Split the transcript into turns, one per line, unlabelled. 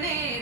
morning.